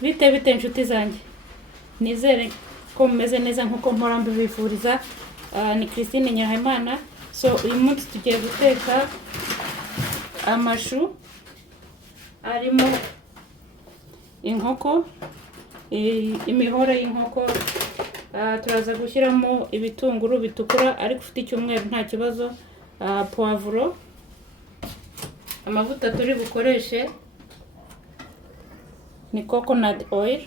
bite inshuti zanjye, nizere ko mumeze neza nkuko mpora mbibifuriza. Ni Christine Nyahimana. So uyu munsi tugiye guteka amashu arimo inkoko, imihore y'inkoko. Turaza gushyiramo ibitunguru bitukura ariko ufite icyumweru nta kibazo, poivro, amavuta turi bukoreshe ni coconut oil.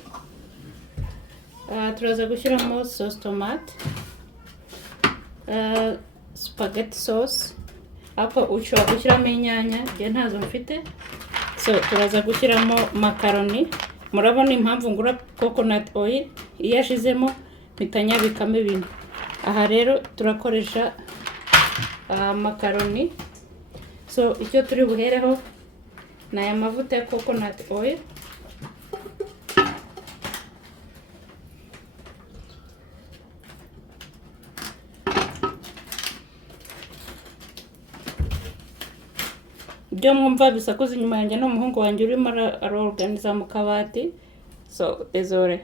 Turaza gushyiramo sauce tomate, spaghetti sauce, ako ushobora gushyiramo inyanya, njye ntazo mfite. So turaza gushyiramo macaroni. Murabona impamvu ngura coconut oil, iyo yashizemo mitanya bikame ibintu. Aha rero turakoresha macaroni. So icyo turi buhereho na aya mavuta ya coconut oil. Ibyo mwumva bisakuza inyuma yanjye n'umuhungu wanjye urimo araorganiza mu kabati. So désolé.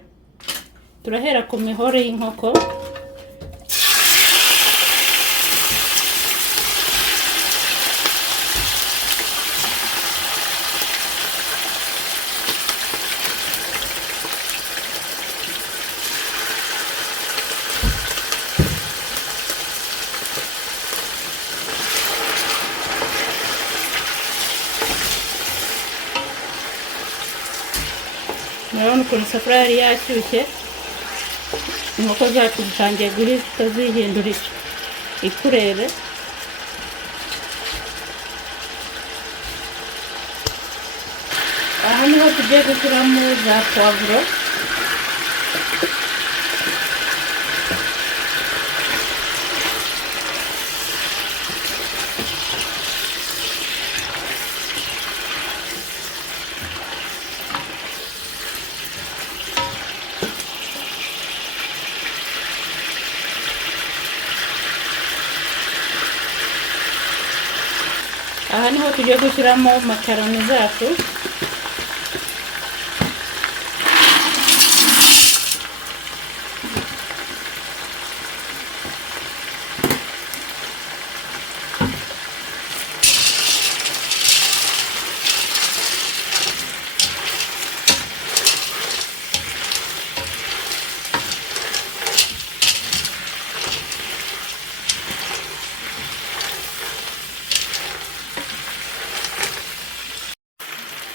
Turahera ku mihore y'inkoko. Murabona ukuntu isafuriya yari yashyushye, inkoko zacu zitangiye guhita zihindura ikurere. Aha niho tugiye gushyiramo za poivro. Aha niho tugiye gushyiramo macaroni zacu.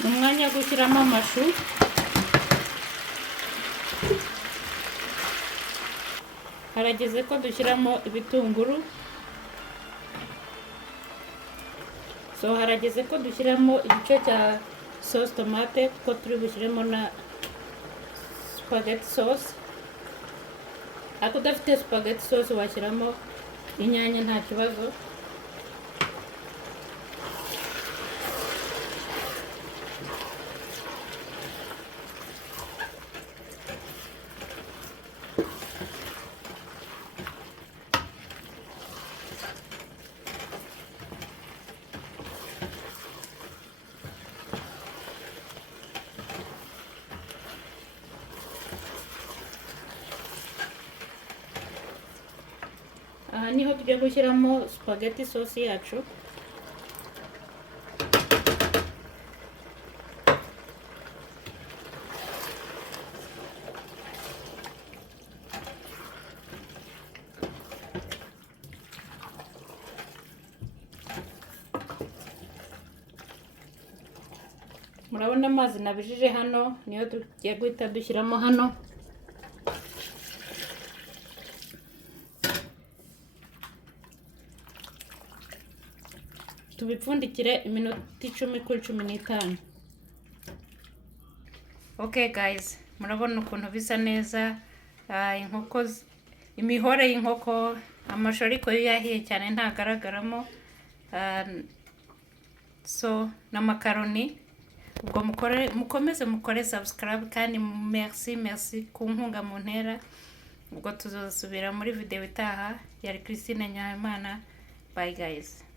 Umwanya wo gushyiramo amashu. Harageze ko dushyiramo ibitunguru. So harageze ko dushyiramo igice cya sauce tomate, kuko turi bushyiremo na spaghetti sauce. Ariko udafite spaghetti sauce washyiramo inyanya nta kibazo. Aha niho tugiye gushyiramo spaghetti sauce yacu. Murabona amazi nabijije hano, niyo tugiye guhita dushyiramo hano. Tubipfundikire iminota 10 kuri 15. Okay guys, murabona ukuntu bisa neza. Inkoko, imihore y'inkoko, amashu ariko yo yahiye cyane ntagaragaramo. So na macaroni. Ubwo mukomeze mukore subscribe kandi merci ku nkunga mu ntera. Ubwo tuzosubira muri video itaha. Yari Christine Nyahimana. Bye guys.